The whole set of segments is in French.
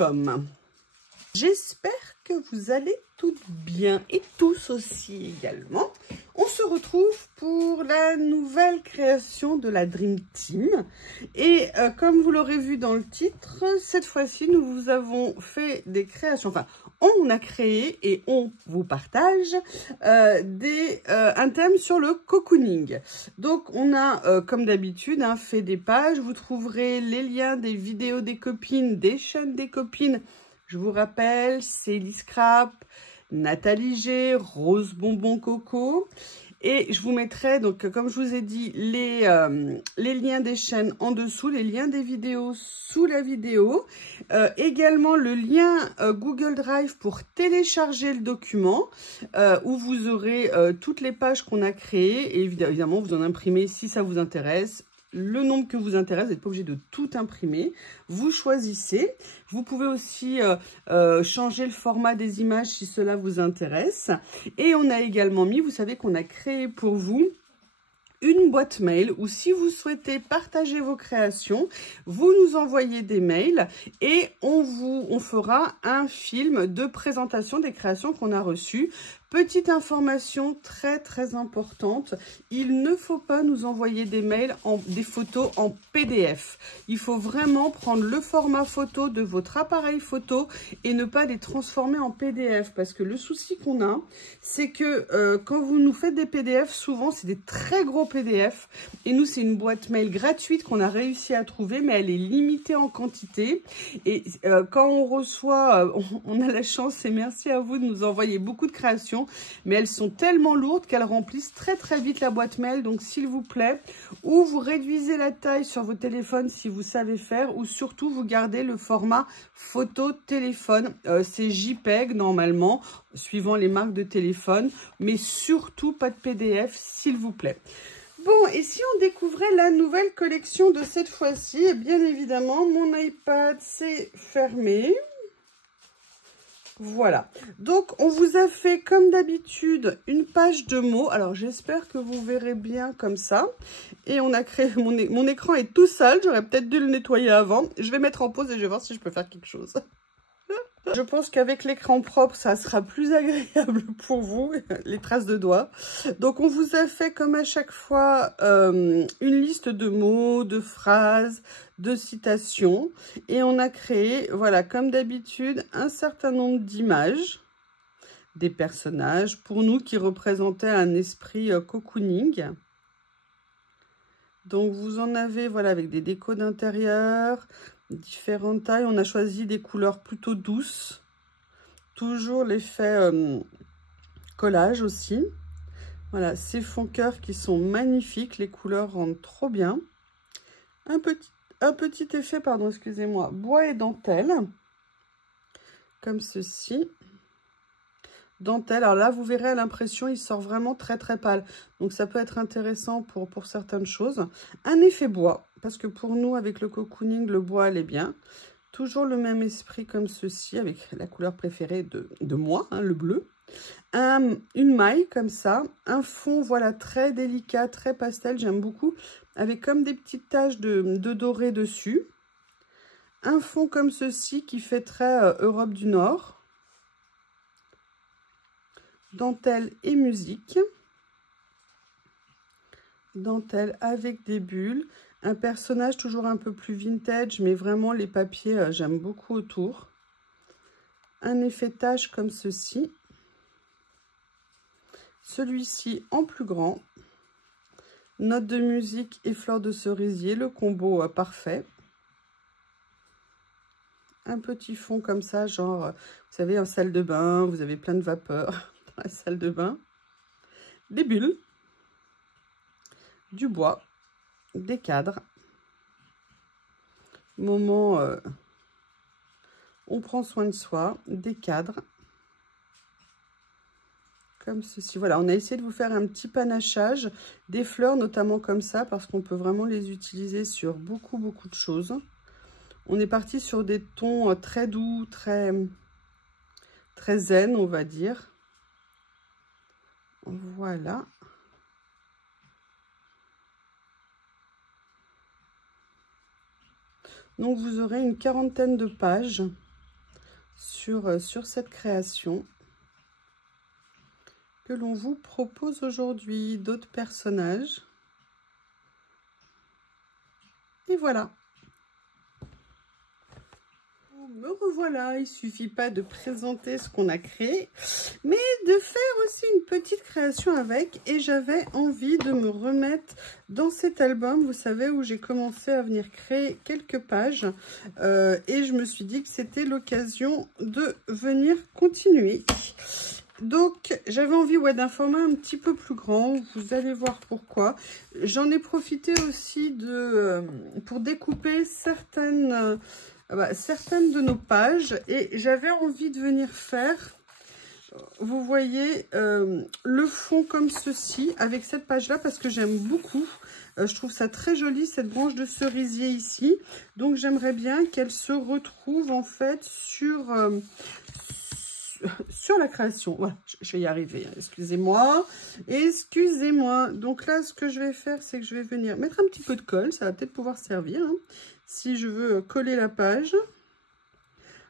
www.lescraftdescraft.com. J'espère que vous allez toutes bien et tous aussi également. On se retrouve pour la nouvelle création de la Dream Team. Et comme vous l'aurez vu dans le titre, cette fois-ci, nous vous avons fait des créations. Enfin, on a créé et on vous partage un thème sur le cocooning. Donc, on a, comme d'habitude, fait des pages. Vous trouverez les liens des vidéos des copines, des chaînes des copines. Je vous rappelle, c'est Scrap, Nathalie G, Rose Bonbon Coco. Et je vous mettrai, donc comme je vous ai dit, les liens des chaînes en dessous, les liens des vidéos sous la vidéo. Également le lien Google Drive pour télécharger le document, où vous aurez toutes les pages qu'on a créées. Et évidemment, vous en imprimez si ça vous intéresse. Le nombre que vous intéresse, vous n'êtes pas obligé de tout imprimer. Vous choisissez. Vous pouvez aussi changer le format des images si cela vous intéresse. Et on a également mis, vous savez qu'on a créé pour vous une boîte mail où si vous souhaitez partager vos créations, vous nous envoyez des mails et on fera un film de présentation des créations qu'on a reçues. Petite information très importante, il ne faut pas nous envoyer des mails, des photos en PDF. Il faut vraiment prendre le format photo de votre appareil photo et ne pas les transformer en PDF. Parce que le souci qu'on a, c'est que quand vous nous faites des PDF, souvent c'est des très gros PDF. Et nous, c'est une boîte mail gratuite qu'on a réussi à trouver, mais elle est limitée en quantité. Et quand on reçoit, on a la chance, et merci à vous de nous envoyer beaucoup de créations. Mais elles sont tellement lourdes qu'elles remplissent très vite la boîte mail. Donc s'il vous plaît, ou vous réduisez la taille sur vos téléphones si vous savez faire, ou surtout vous gardez le format photo téléphone. C'est JPEG normalement, suivant les marques de téléphone, mais surtout pas de PDF s'il vous plaît. Bon, et si on découvrait la nouvelle collection de cette fois-ci, bien évidemment, mon iPad s'est fermé. Voilà, donc on vous a fait comme d'habitude une page de mots. Alors j'espère que vous verrez bien comme ça. Et on a créé, mon écran est tout sale, j'aurais peut-être dû le nettoyer avant. Je vais mettre en pause et je vais voir si je peux faire quelque chose. Je pense qu'avec l'écran propre, ça sera plus agréable pour vous, les traces de doigts. Donc, on vous a fait, comme à chaque fois, une liste de mots, de phrases, de citations. Et on a créé, voilà, comme d'habitude, un certain nombre d'images des personnages, pour nous, qui représentaient un esprit cocooning. Donc, vous en avez, voilà, avec des décos d'intérieur, différentes tailles. On a choisi des couleurs plutôt douces. Toujours l'effet collage aussi. Voilà, ces fonds cœurs qui sont magnifiques. Les couleurs rendent trop bien. Un petit effet, pardon, excusez-moi, bois et dentelle. Comme ceci. Dentelle, alors là, vous verrez à l'impression, il sort vraiment très pâle. Donc, ça peut être intéressant pour certaines choses. Un effet bois, parce que pour nous, avec le cocooning, le bois, elle est bien. Toujours le même esprit comme ceci, avec la couleur préférée de moi, hein, le bleu. Une maille comme ça, un fond, voilà, très délicat, très pastel, j'aime beaucoup, avec comme des petites taches de doré dessus. Un fond comme ceci qui fait très Europe du Nord. Dentelle et musique. Dentelle avec des bulles. Un personnage toujours un peu plus vintage, mais vraiment les papiers, j'aime beaucoup autour. Un effet tache comme ceci. Celui-ci en plus grand. Note de musique et fleurs de cerisier, le combo parfait. Un petit fond comme ça, genre, vous savez, en salle de bain, vous avez plein de vapeur dans la salle de bain. Des bulles. Du bois. Des cadres. Moment, on prend soin de soi. Des cadres. Comme ceci. Voilà, on a essayé de vous faire un petit panachage. Des fleurs, notamment comme ça, parce qu'on peut vraiment les utiliser sur beaucoup de choses. On est parti sur des tons très doux, très zen, on va dire. Voilà. Donc, vous aurez une quarantaine de pages sur cette création que l'on vous propose aujourd'hui, d'autres personnages. Et voilà. Me revoilà, il suffit pas de présenter ce qu'on a créé, mais de faire aussi une petite création avec. Et j'avais envie de me remettre dans cet album, vous savez, où j'ai commencé à venir créer quelques pages. Et je me suis dit que c'était l'occasion de venir continuer. Donc, j'avais envie d'un format un petit peu plus grand. Vous allez voir pourquoi. J'en ai profité aussi pour découper certaines de nos pages. Et j'avais envie de venir faire, vous voyez, le fond comme ceci, avec cette page-là, parce que j'aime beaucoup. Je trouve ça très joli, cette branche de cerisier ici. Donc, j'aimerais bien qu'elle se retrouve, en fait, sur la création. Voilà, je vais y arriver, hein. Excusez-moi. Donc là, ce que je vais faire, c'est que je vais venir mettre un petit peu de colle. Ça va peut-être pouvoir servir, hein, si je veux coller la page.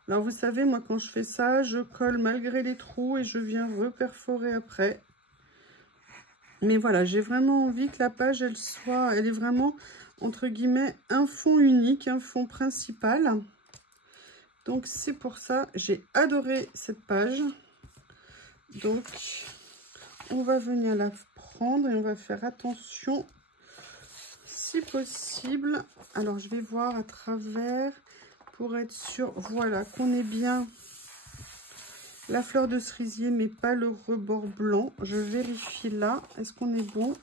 Alors, vous savez, moi, quand je fais ça, je colle malgré les trous et je viens reperforer après. Mais voilà, j'ai vraiment envie que la page, elle est vraiment, entre guillemets, un fond unique, un fond principal. Donc, c'est pour ça, j'ai adoré cette page. Donc, on va venir la prendre et on va faire attention, si possible. Alors, je vais voir à travers pour être sûr, voilà, qu'on ait bien la fleur de cerisier, mais pas le rebord blanc. Je vérifie là. Est-ce qu'on est bon?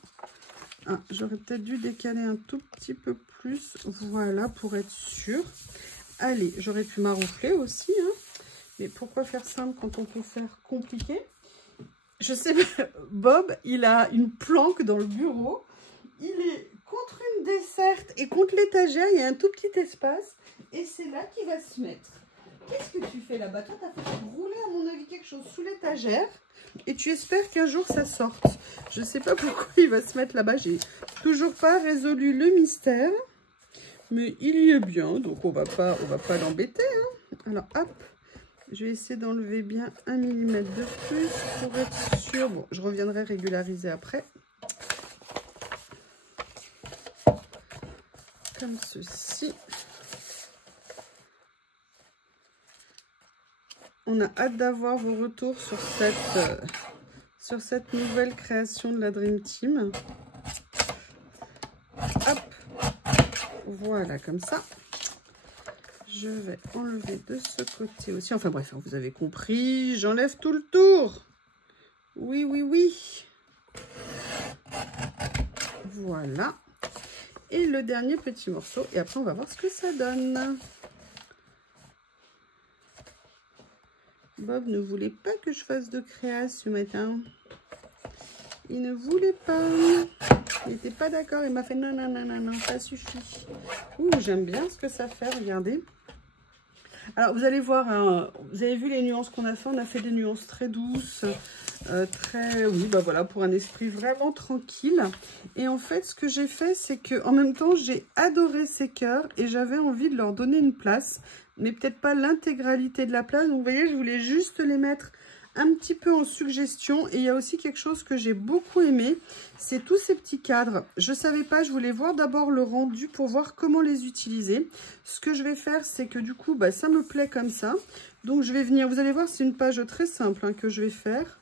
Ah, j'aurais peut-être dû décaler un tout petit peu plus. Voilà, pour être sûr. Allez, j'aurais pu m'arronfler aussi, hein. Mais pourquoi faire simple quand on peut faire compliqué? Je sais, Bob, il a une planque dans le bureau. Il est contre une desserte et contre l'étagère. Il y a un tout petit espace. Et c'est là qu'il va se mettre. Qu'est-ce que tu fais là-bas? Toi, tu as fait rouler, à mon avis, quelque chose sous l'étagère. Et tu espères qu'un jour, ça sorte. Je ne sais pas pourquoi il va se mettre là-bas. J'ai toujours pas résolu le mystère. Mais il y est bien, donc on va pas l'embêter, hein. Alors, hop, je vais essayer d'enlever bien 1 mm de plus pour être sûr. Bon, je reviendrai régulariser après. Comme ceci. On a hâte d'avoir vos retours sur cette nouvelle création de la Dream Team. Hop. Voilà, comme ça. Je vais enlever de ce côté aussi. Enfin bref, vous avez compris. J'enlève tout le tour. Oui, oui, oui. Voilà. Et le dernier petit morceau. Et après, on va voir ce que ça donne. Bob ne voulait pas que je fasse de création ce matin. Il ne voulait pas. Il n'était pas d'accord. Il m'a fait non, non, non, non, non, ça suffit. Ouh, j'aime bien ce que ça fait, regardez. Alors, vous allez voir, hein, vous avez vu les nuances qu'on a fait. On a fait des nuances très douces, oui, bah voilà, pour un esprit vraiment tranquille. Et en fait, ce que j'ai fait, c'est que en même temps, j'ai adoré ces cœurs et j'avais envie de leur donner une place, mais peut-être pas l'intégralité de la place. Donc, vous voyez, je voulais juste les mettre un petit peu en suggestion. Et il y a aussi quelque chose que j'ai beaucoup aimé, c'est tous ces petits cadres. Je savais pas, je voulais voir d'abord le rendu pour voir comment les utiliser. Ce que je vais faire, c'est que du coup, bah, ça me plaît comme ça. Donc je vais venir, vous allez voir, c'est une page très simple, hein, que je vais faire.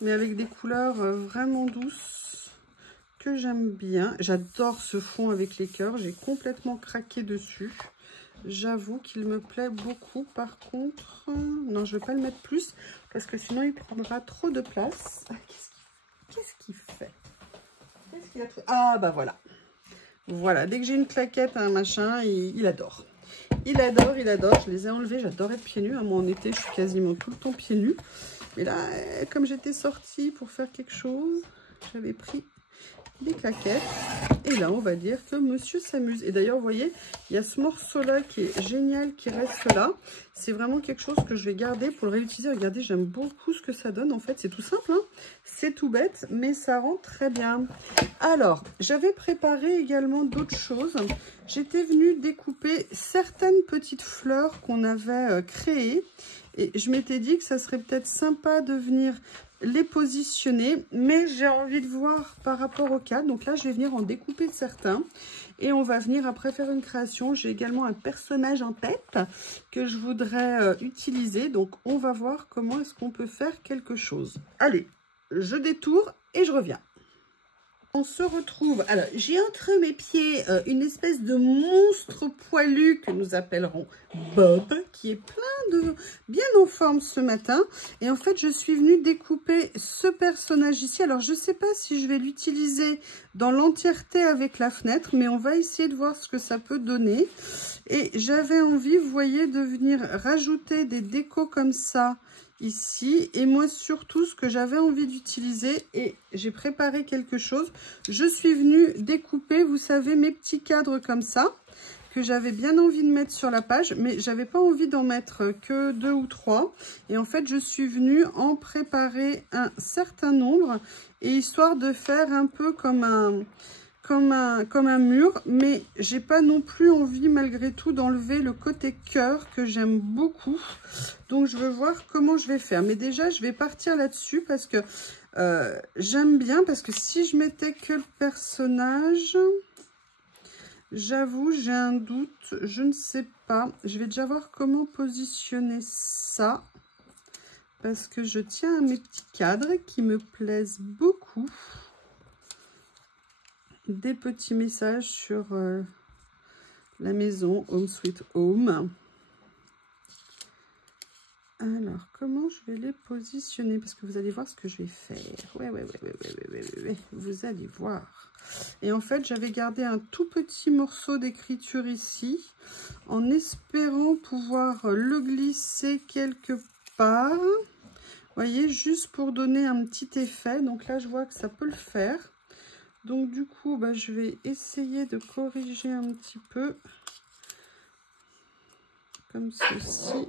Mais avec des couleurs vraiment douces que j'aime bien. J'adore ce fond avec les cœurs, j'ai complètement craqué dessus. J'avoue qu'il me plaît beaucoup. Par contre, non, je ne vais pas le mettre plus parce que sinon il prendra trop de place. Qu'est-ce qu'il fait? Qu'est-ce qu'il a trouvé? Ah, bah voilà. Voilà, dès que j'ai une claquette, un machin, il adore. Il adore, il adore. Je les ai enlevés. J'adore être pieds nus. Moi, en été, je suis quasiment tout le temps pieds nus. Mais là, comme j'étais sortie pour faire quelque chose, j'avais pris des claquettes. Et là, on va dire que monsieur s'amuse. Et d'ailleurs, vous voyez, il y a ce morceau-là qui est génial, qui reste là. C'est vraiment quelque chose que je vais garder pour le réutiliser. Regardez, j'aime beaucoup ce que ça donne. En fait, c'est tout simple, hein. C'est tout bête, mais ça rend très bien. Alors, j'avais préparé également d'autres choses. J'étais venue découper certaines petites fleurs qu'on avait créées. Et je m'étais dit que ça serait peut-être sympa de venir les positionner, mais j'ai envie de voir par rapport au cadre. Donc là, je vais venir en découper certains et on va venir après faire une création. J'ai également un personnage en tête que je voudrais utiliser. Donc, on va voir comment est-ce qu'on peut faire quelque chose. Allez, je détourne et je reviens. On se retrouve, alors j'ai entre mes pieds une espèce de monstre poilu que nous appellerons Bob, qui est bien en forme ce matin. Et en fait, je suis venue découper ce personnage ici. Alors, je ne sais pas si je vais l'utiliser dans l'entièreté avec la fenêtre, mais on va essayer de voir ce que ça peut donner. Et j'avais envie, vous voyez, de venir rajouter des décos comme ça ici. Et moi, surtout, ce que j'avais envie d'utiliser, et j'ai préparé quelque chose, je suis venue découper, vous savez, mes petits cadres comme ça, que j'avais bien envie de mettre sur la page, mais j'avais pas envie d'en mettre que 2 ou 3. Et en fait, je suis venue en préparer un certain nombre, et histoire de faire un peu comme un mur, mais j'ai pas non plus envie malgré tout d'enlever le côté cœur que j'aime beaucoup. Donc je veux voir comment je vais faire, mais déjà je vais partir là-dessus parce que j'aime bien, parce que si je mettais que le personnage, j'avoue j'ai un doute, je ne sais pas. Je vais déjà voir comment positionner ça, parce que je tiens à mes petits cadres qui me plaisent beaucoup. Des petits messages sur la maison, Home Sweet Home. Alors, comment je vais les positionner? Parce que vous allez voir ce que je vais faire. Ouais. Vous allez voir. Et en fait, j'avais gardé un tout petit morceau d'écriture ici, en espérant pouvoir le glisser quelque part. Vous voyez, juste pour donner un petit effet. Donc là, je vois que ça peut le faire. Donc du coup, bah, je vais essayer de corriger un petit peu. Comme ceci.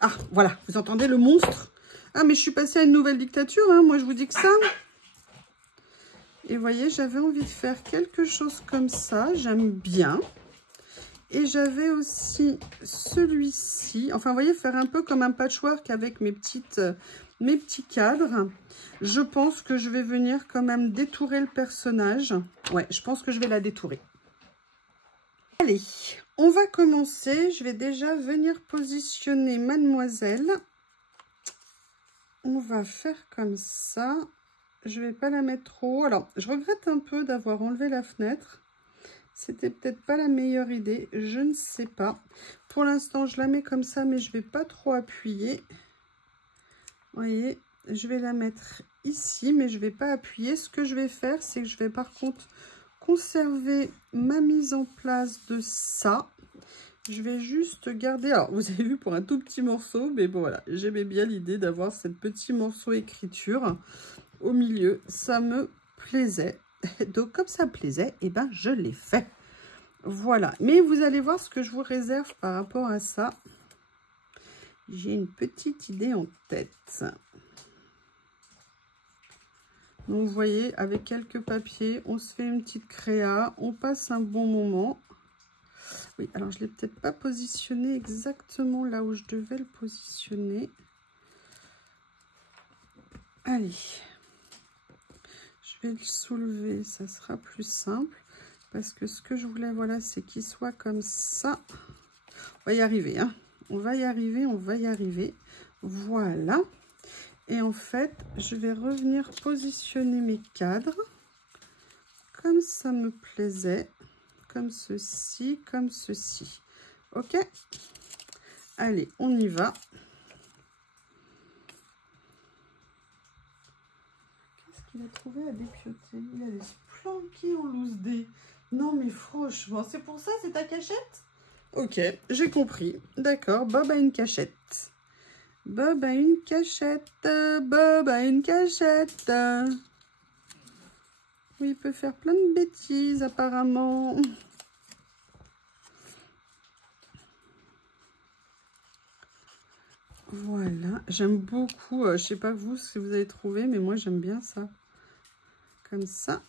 Ah, voilà, vous entendez le monstre? Ah, mais je suis passée à une nouvelle dictature, hein, moi je vous dis que ça. Et vous voyez, j'avais envie de faire quelque chose comme ça, j'aime bien. Et j'avais aussi celui-ci. Enfin, vous voyez, faire un peu comme un patchwork avec mes petits cadres. Je pense que je vais venir quand même détourer le personnage. Ouais, je pense que je vais la détourer. Allez, on va commencer. Je vais déjà venir positionner mademoiselle. On va faire comme ça. Je vais pas la mettre trop haut. Alors, je regrette un peu d'avoir enlevé la fenêtre. C'était peut-être pas la meilleure idée. Je ne sais pas. Pour l'instant, je la mets comme ça, mais je vais pas trop appuyer. Vous voyez, je vais la mettre ici, mais je vais pas appuyer. Ce que je vais faire, c'est que je vais par contre conserver ma mise en place de ça. Je vais juste garder, alors vous avez vu pour un tout petit morceau, mais bon voilà, j'aimais bien l'idée d'avoir ce petit morceau écriture au milieu, ça me plaisait. Donc comme ça me plaisait, et ben je l'ai fait. Voilà, mais vous allez voir ce que je vous réserve par rapport à ça. J'ai une petite idée en tête. Donc vous voyez, avec quelques papiers, on se fait une petite créa, on passe un bon moment. Oui, alors je ne l'ai peut-être pas positionné exactement là où je devais le positionner. Allez, je vais le soulever, ça sera plus simple. Parce que ce que je voulais, voilà, c'est qu'il soit comme ça. On va y arriver, hein. On va y arriver, on va y arriver. Voilà. Et en fait, je vais revenir positionner mes cadres comme ça me plaisait. Comme ceci, comme ceci. Ok? Allez, on y va. Qu'est-ce qu'il a trouvé à dépioter? Il allait se planquer en loose dé. Non, mais franchement, c'est pour ça, c'est ta cachette? Ok, j'ai compris. D'accord, Bob a une cachette. Bob a une cachette. Bob a une cachette. Oui, il peut faire plein de bêtises apparemment. Voilà, j'aime beaucoup, je sais pas vous ce que vous avez trouvé, mais moi j'aime bien ça. Comme ça.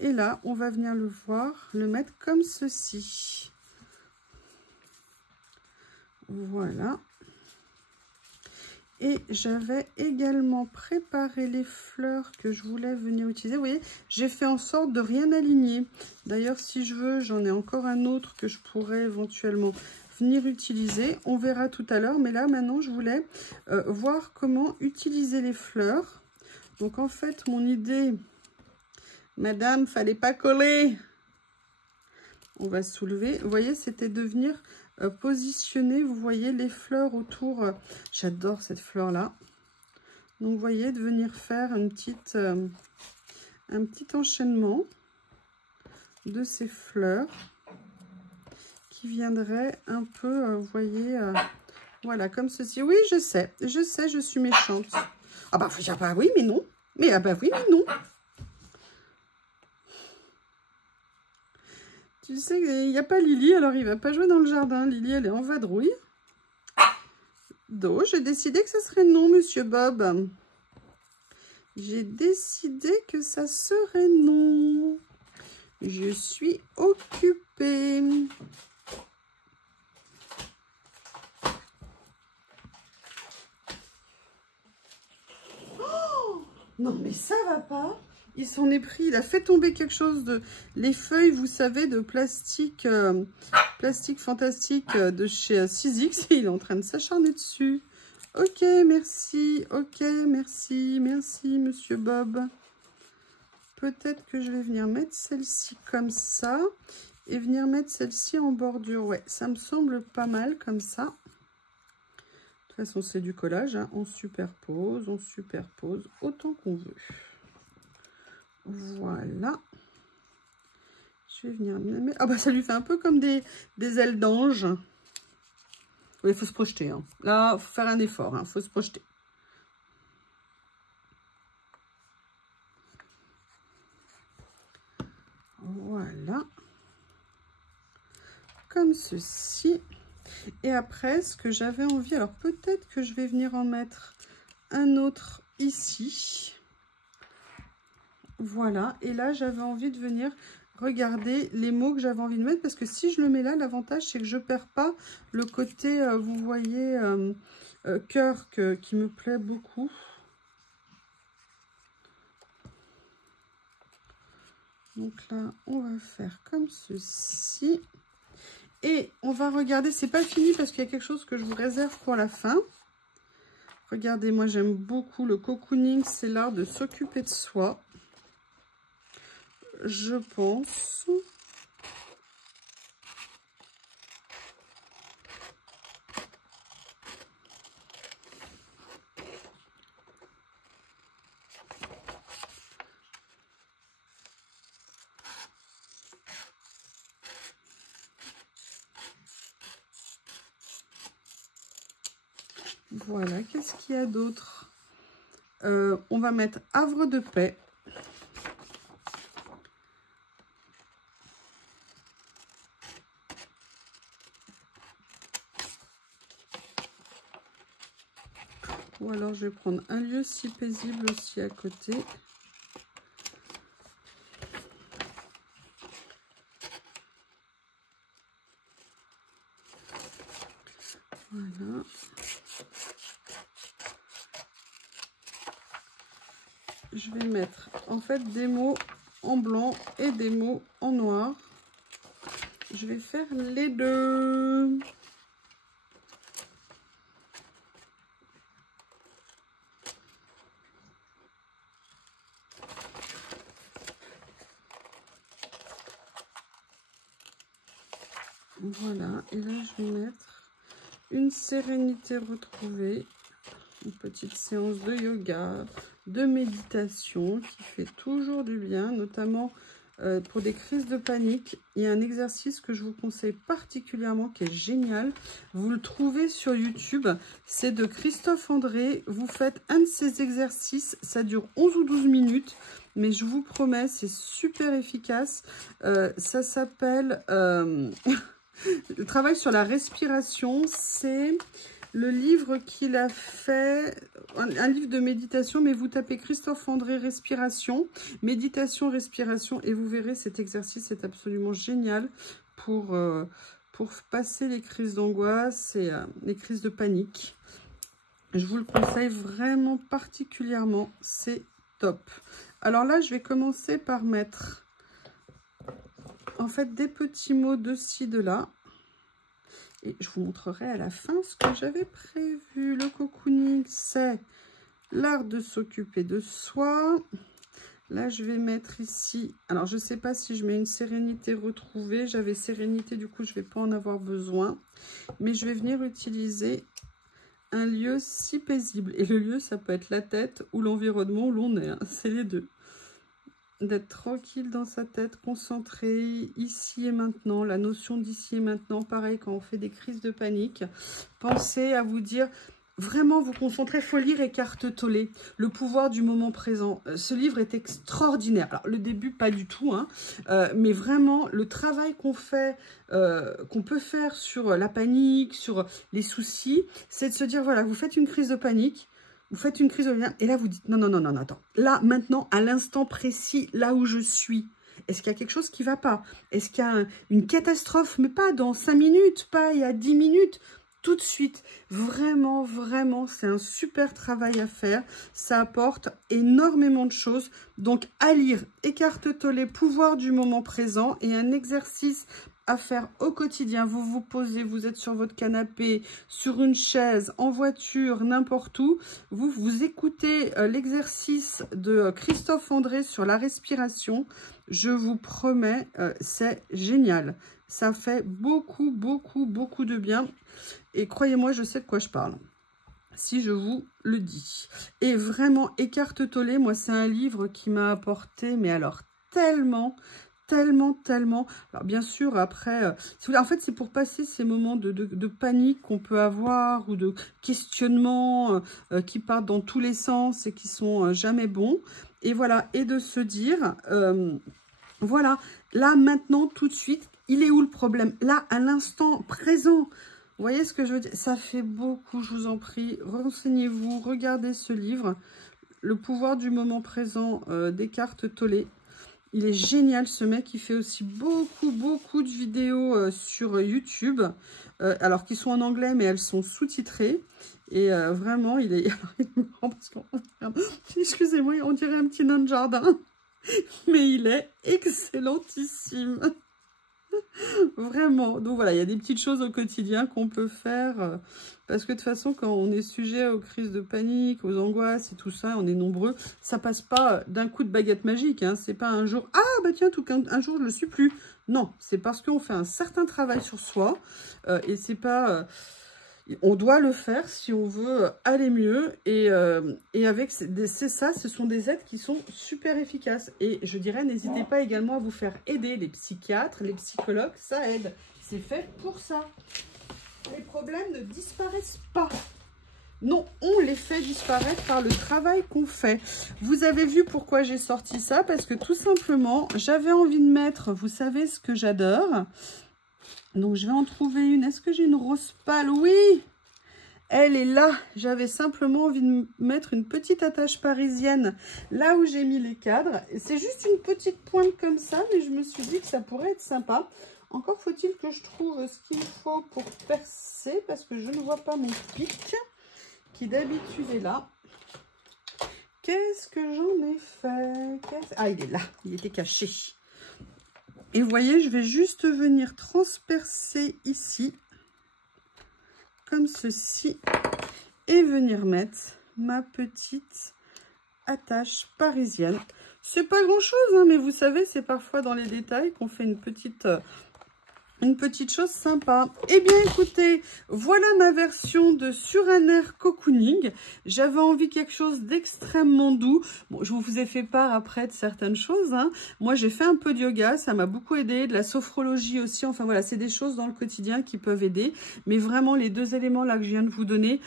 Et là, on va venir le voir, le mettre comme ceci. Voilà. Et j'avais également préparé les fleurs que je voulais venir utiliser. Vous voyez, j'ai fait en sorte de rien aligner. D'ailleurs, si je veux, j'en ai encore un autre que je pourrais éventuellement venir utiliser. On verra tout à l'heure. Mais là, maintenant, je voulais voir comment utiliser les fleurs. Donc, en fait, mon idée, madame, fallait pas coller. On va soulever. Vous voyez, c'était de venir positionner, vous voyez, les fleurs autour. J'adore cette fleur-là. Donc, vous voyez, de venir faire un petit enchaînement de ces fleurs qui viendraient un peu, vous voyez, voilà, comme ceci. Oui, je sais, je suis méchante. Ah bah oui, mais non. Mais ah bah oui, mais non. Tu sais, il n'y a pas Lily, alors il ne va pas jouer dans le jardin. Lily, elle est en vadrouille. Donc, j'ai décidé que ça serait non, monsieur Bob. J'ai décidé que ça serait non. Je suis occupée. Oh, non, mais ça va pas. Il s'en est pris, il a fait tomber quelque chose de... Les feuilles, vous savez, de plastique, plastique fantastique de chez Sizzix. Il est en train de s'acharner dessus. Ok, merci. Ok, merci. Merci, monsieur Bob. Peut-être que je vais venir mettre celle-ci comme ça. Et venir mettre celle-ci en bordure. Ouais, ça me semble pas mal comme ça. De toute façon, c'est du collage. Hein. On superpose autant qu'on veut. Voilà. Je vais venir mettre... Ah bah ça lui fait un peu comme des ailes d'ange. Oui, il faut se projeter. Hein. Là, il faut faire un effort. Il faut se projeter. Voilà. Comme ceci. Et après, ce que j'avais envie... Alors peut-être que je vais venir en mettre un autre ici. Voilà. Et là, j'avais envie de venir... Regardez les mots que j'avais envie de mettre, parce que si je le mets là, l'avantage c'est que je ne perds pas le côté, vous voyez, cœur qui me plaît beaucoup. Donc là, on va faire comme ceci. Et on va regarder, c'est pas fini parce qu'il y a quelque chose que je vous réserve pour la fin. Regardez, moi j'aime beaucoup le cocooning, c'est l'art de s'occuper de soi. Je pense. Voilà, qu'est-ce qu'il y a d'autre? On va mettre havre de paix. Ou alors je vais prendre un lieu si paisible aussi à côté. Voilà. Je vais mettre en fait des mots en blanc et des mots en noir. Je vais faire les deux. Voilà, et là je vais mettre une sérénité retrouvée, une petite séance de yoga, de méditation qui fait toujours du bien, notamment pour des crises de panique. Il y a un exercice que je vous conseille particulièrement qui est génial. Vous le trouvez sur YouTube, c'est de Christophe André. Vous faites un de ces exercices, ça dure 11 ou 12 minutes. mais je vous promets, c'est super efficace. Ça s'appelle le travail sur la respiration. C'est le livre qu'il a fait, un livre de méditation, mais vous tapez Christophe André respiration, méditation, respiration, et vous verrez, cet exercice est absolument génial pour passer les crises d'angoisse et les crises de panique. Je vous le conseille vraiment particulièrement, c'est top. Alors là, je vais commencer par mettre en fait des petits mots de ci, de là. Et je vous montrerai à la fin ce que j'avais prévu. Le cocooning, c'est l'art de s'occuper de soi. Là, je vais mettre ici... Alors, je ne sais pas si je mets une sérénité retrouvée. J'avais sérénité, du coup, je ne vais pas en avoir besoin. Mais je vais venir utiliser un lieu si paisible. Et le lieu, ça peut être la tête ou l'environnement où l'on est. Hein. C'est les deux. D'être tranquille dans sa tête, concentré, ici et maintenant. La notion d'ici et maintenant, pareil, quand on fait des crises de panique. Pensez à vous dire... Vraiment vous concentrer, il faut lire Eckhart Tolle, Le pouvoir du moment présent. Ce livre est extraordinaire. Alors le début pas du tout, hein, mais vraiment le travail qu'on fait, qu'on peut faire sur la panique, sur les soucis, c'est de se dire voilà, vous faites une crise de panique, vous faites une crise de lien, et là vous dites non, attends. Là maintenant, à l'instant précis, là où je suis, est-ce qu'il y a quelque chose qui ne va pas? Est-ce qu'il y a une catastrophe, mais pas dans 5 minutes, pas il y a 10 minutes? Tout de suite, vraiment, c'est un super travail à faire. Ça apporte énormément de choses. Donc, à lire, Eckhart Tolle, pouvoir du moment présent, et un exercice à faire au quotidien. Vous vous posez, vous êtes sur votre canapé, sur une chaise, en voiture, n'importe où. Vous écoutez l'exercice de Christophe André sur la respiration. Je vous promets, c'est génial. Ça fait beaucoup de bien. Et croyez-moi, je sais de quoi je parle, si je vous le dis. Et vraiment, Eckhart Tolle, moi, c'est un livre qui m'a apporté, mais alors tellement. Alors, bien sûr, après, en fait, c'est pour passer ces moments de panique qu'on peut avoir ou de questionnement qui partent dans tous les sens et qui sont jamais bons. Et voilà, et de se dire, voilà, là, maintenant, tout de suite, il est où le problème? Là, à l'instant présent. Vous voyez ce que je veux dire? Ça fait beaucoup, je vous en prie. Renseignez-vous, regardez ce livre. Le pouvoir du moment présent d'Eckhart Tolle. Il est génial, ce mec. Il fait aussi beaucoup de vidéos sur YouTube. Alors, qui sont en anglais, mais elles sont sous-titrées. Et vraiment, il est... Alors, il est marrant parce qu'on... Excusez-moi, on dirait un petit nain de jardin. Mais il est excellentissime. Vraiment. Donc voilà, il y a des petites choses au quotidien qu'on peut faire. Parce que de toute façon, quand on est sujet aux crises de panique, aux angoisses et tout ça, on est nombreux, ça passe pas d'un coup de baguette magique. Hein. C'est pas un jour, ah bah tiens, un jour je le suis plus. Non, c'est parce qu'on fait un certain travail sur soi. Et c'est pas... on doit le faire si on veut aller mieux. Et avec c'est ça, ce sont des aides qui sont super efficaces. Et je dirais, n'hésitez pas également à vous faire aider. Les psychiatres, les psychologues, ça aide. C'est fait pour ça. Les problèmes ne disparaissent pas. Non, on les fait disparaître par le travail qu'on fait. Vous avez vu pourquoi j'ai sorti ça? Parce que tout simplement, j'avais envie de mettre, vous savez ce que j'adore. Donc, je vais en trouver une. Est-ce que j'ai une rose pâle? Oui, elle est là. J'avais simplement envie de mettre une petite attache parisienne là où j'ai mis les cadres. C'est juste une petite pointe comme ça, mais je me suis dit que ça pourrait être sympa. Encore faut-il que je trouve ce qu'il faut pour percer, parce que je ne vois pas mon pic, qui d'habitude est là. Qu'est-ce que j'en ai fait? Ah, il est là. Il était caché. Et vous voyez, je vais juste venir transpercer ici, comme ceci, et venir mettre ma petite attache parisienne. C'est pas grand chose, hein, mais vous savez, c'est parfois dans les détails qu'on fait une petite chose sympa. Eh bien, écoutez, voilà ma version de Sur un air cocooning. J'avais envie quelque chose d'extrêmement doux. Bon, je vous ai fait part après de certaines choses. Hein. Moi, j'ai fait un peu de yoga, ça m'a beaucoup aidé. De la sophrologie aussi. Enfin, voilà, c'est des choses dans le quotidien qui peuvent aider. Mais vraiment, les deux éléments là que je viens de vous donner...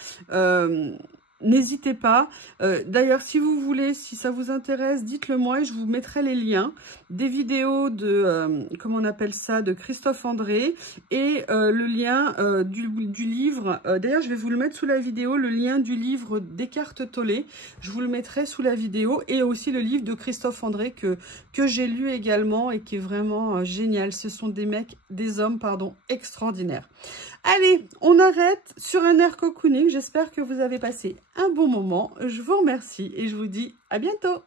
n'hésitez pas. D'ailleurs, si vous voulez, si ça vous intéresse, dites-le moi et je vous mettrai les liens des vidéos de, comment on appelle ça, de Christophe André et le lien du livre. D'ailleurs, je vais vous le mettre sous la vidéo, le lien du livre Descartes Tollé. Je vous le mettrai sous la vidéo et aussi le livre de Christophe André que j'ai lu également et qui est vraiment génial. Ce sont des hommes, extraordinaires. Allez, on arrête sur un air cocooning. J'espère que vous avez passé un bon moment. Je vous remercie et je vous dis à bientôt.